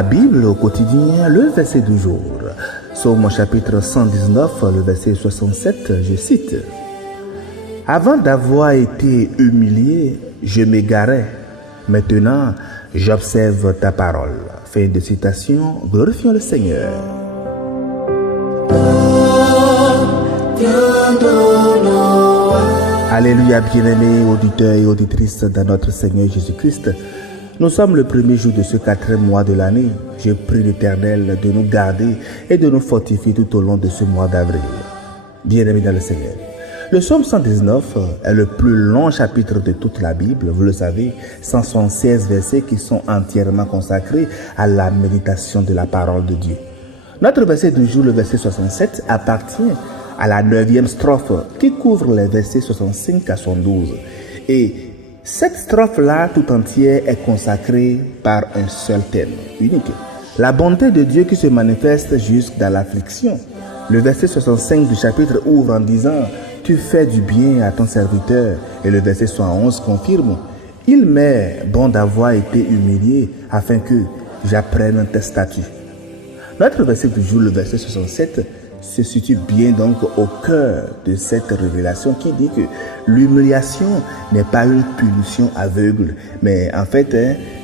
La Bible au quotidien, le verset du jour. Psaume chapitre 119, le verset 67, je cite. Avant d'avoir été humilié, je m'égarais. Maintenant, j'observe ta parole. Fin de citation, glorifions le Seigneur. Alléluia, bien-aimés auditeurs et auditrices de notre Seigneur Jésus-Christ. Nous sommes le premier jour de ce 4e mois de l'année. Je prie l'Éternel de nous garder et de nous fortifier tout au long de ce mois d'avril. Bien-aimés dans le Seigneur. Le psaume 119 est le plus long chapitre de toute la Bible, vous le savez, 176 versets qui sont entièrement consacrés à la méditation de la parole de Dieu. Notre verset du jour, le verset 67, appartient à la 9e strophe qui couvre les versets 65 à 112. Et cette strophe-là, tout entière, est consacrée par un seul thème, unique. La bonté de Dieu qui se manifeste jusque dans l'affliction. Le verset 65 du chapitre ouvre en disant « Tu fais du bien à ton serviteur » et le verset 71 confirme « Il m'est bon d'avoir été humilié afin que j'apprenne tes statuts ». Notre verset du jour, le verset 67, se situe bien donc au cœur de cette révélation qui dit que l'humiliation n'est pas une punition aveugle, mais en fait,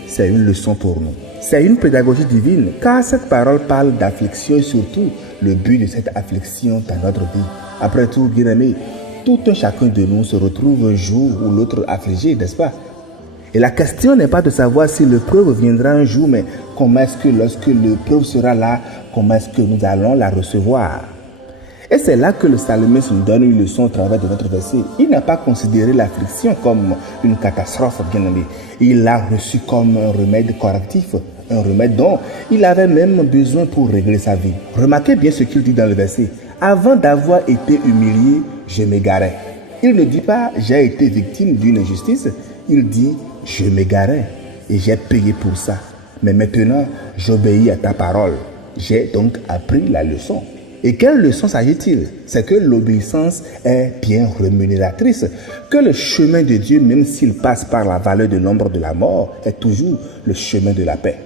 c'est une leçon pour nous. C'est une pédagogie divine, car cette parole parle d'affliction et surtout le but de cette affliction dans notre vie. Après tout, bien-aimé, tout un chacun de nous se retrouve un jour ou l'autre affligé, n'est-ce pas? Et la question n'est pas de savoir si l'épreuve viendra un jour, mais comment est-ce que lorsque l'épreuve sera là, comment est-ce que nous allons la recevoir? Et c'est là que le psalmiste nous donne une leçon au travers de notre verset. Il n'a pas considéré l'affliction comme une catastrophe, bien-aimé. Il l'a reçu comme un remède correctif, un remède dont il avait même besoin pour régler sa vie. Remarquez bien ce qu'il dit dans le verset. Avant d'avoir été humilié, je m'égarais. Il ne dit pas « j'ai été victime d'une injustice ». Il dit « je m'égarais et j'ai payé pour ça. Mais maintenant, j'obéis à ta parole. J'ai donc appris la leçon. » Et quelle leçon s'agit-il? C'est que l'obéissance est bien rémunératrice, que le chemin de Dieu, même s'il passe par la vallée de l'ombre de la mort, est toujours le chemin de la paix.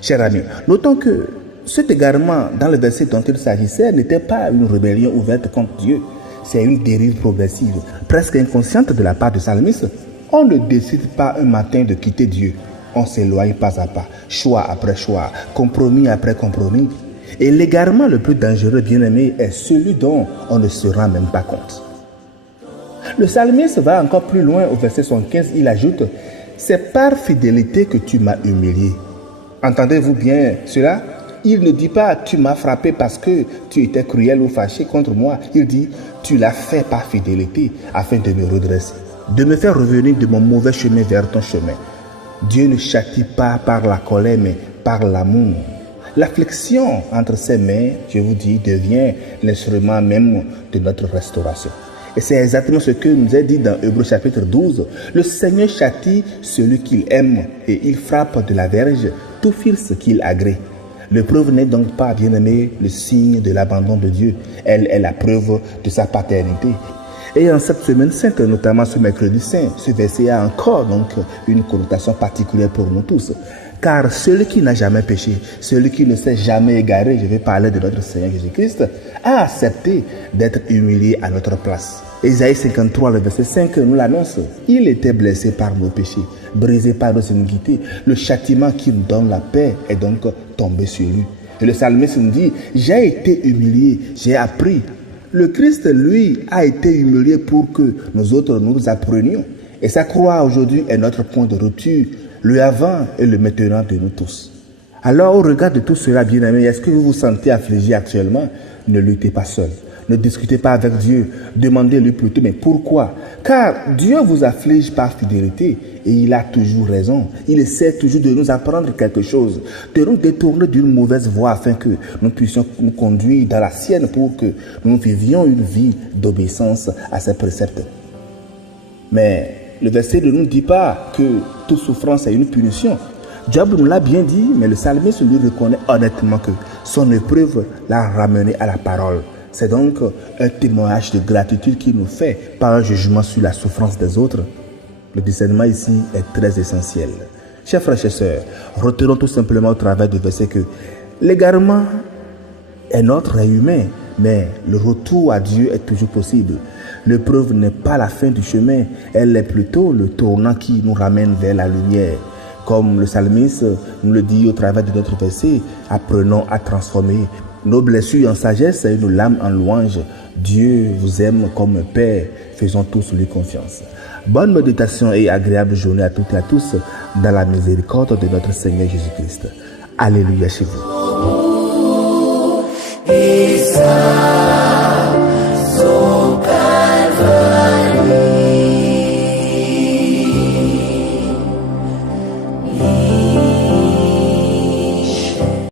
Chers amis, notons que cet égarement dans le verset dont il s'agissait n'était pas une rébellion ouverte contre Dieu. C'est une dérive progressive, presque inconsciente de la part du psalmiste. On ne décide pas un matin de quitter Dieu. On s'éloigne pas à pas, choix après choix, compromis après compromis. Et l'égarement le plus dangereux, bien-aimé, est celui dont on ne se rend même pas compte. Le psalmiste va encore plus loin au verset 75, il ajoute « C'est par fidélité que tu m'as humilié ». Entendez-vous bien cela? Il ne dit pas « tu m'as frappé parce que tu étais cruel ou fâché contre moi ». Il dit « tu l'as fait par fidélité afin de me redresser, de me faire revenir de mon mauvais chemin vers ton chemin ». Dieu ne châtie pas par la colère mais par l'amour. L'affliction entre ses mains, je vous dis, devient l'instrument même de notre restauration. Et c'est exactement ce que nous est dit dans Hébreux chapitre 12. Le Seigneur châtie celui qu'il aime et il frappe de la verge tout fils qu'il agrée. L'épreuve n'est donc pas, bien-aimé, le signe de l'abandon de Dieu. Elle est la preuve de sa paternité. Et en cette semaine sainte, notamment ce mercredi saint, ce verset a encore donc une connotation particulière pour nous tous. Car celui qui n'a jamais péché, celui qui ne s'est jamais égaré, je vais parler de notre Seigneur Jésus-Christ, a accepté d'être humilié à notre place. Ésaïe 53, le verset 5 nous l'annonce. Il était blessé par nos péchés, brisé par nos iniquités. Le châtiment qui nous donne la paix est donc tombé sur lui. Et le psalmiste nous dit, j'ai été humilié, j'ai appris. Le Christ, lui, a été humilié pour que nous autres nous apprenions. Et sa croix aujourd'hui est notre point de rupture, le avant et le maintenant de nous tous. Alors, au regard de tout cela, bien-aimés, est-ce que vous vous sentez affligé actuellement? Ne luttez pas seul. Ne discutez pas avec Dieu. Demandez-lui plutôt, mais pourquoi? Car Dieu vous afflige par fidélité et il a toujours raison. Il essaie toujours de nous apprendre quelque chose, de nous détourner d'une mauvaise voie afin que nous puissions nous conduire dans la sienne pour que nous vivions une vie d'obéissance à ses préceptes. Mais le verset ne nous dit pas que toute souffrance est une punition. Job nous l'a bien dit, mais le psalmiste lui reconnaît honnêtement que son épreuve l'a ramené à la parole. C'est donc un témoignage de gratitude qu'il nous fait par un jugement sur la souffrance des autres. Le discernement ici est très essentiel. Chers frères et sœurs, retenons tout simplement au travers du verset que l'égarement est notre est humain, mais le retour à Dieu est toujours possible. L'épreuve n'est pas la fin du chemin, elle est plutôt le tournant qui nous ramène vers la lumière. Comme le psalmiste nous le dit au travers de notre verset, apprenons à transformer nos blessures en sagesse et nos larmes en louange. Dieu vous aime comme un Père, faisons tous lui confiance. Bonne méditation et agréable journée à toutes et à tous dans la miséricorde de notre Seigneur Jésus-Christ. Alléluia chez vous.